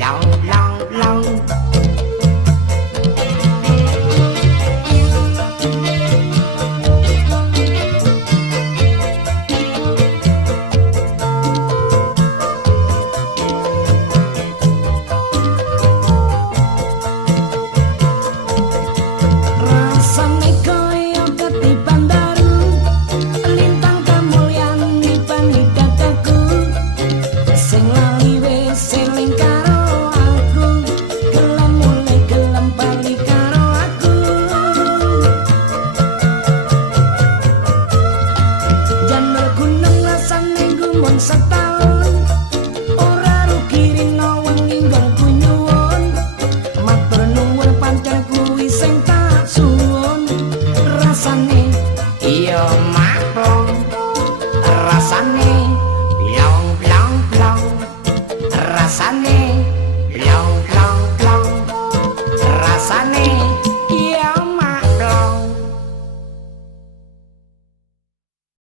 long long long. Rasane koyo ketiban daru, lintang kamulyan nibani dadaku. Sing lali wis eling karo aku, gelem mulai gelem bali karo aku. Janur gunung rasane gumun setahun, ora rugi rino wengi nggo nyuwun. Matur nuwun pancen kuwi sing rasane Iya maklum rasane blong blong blong, rasane blong blong blong, rasane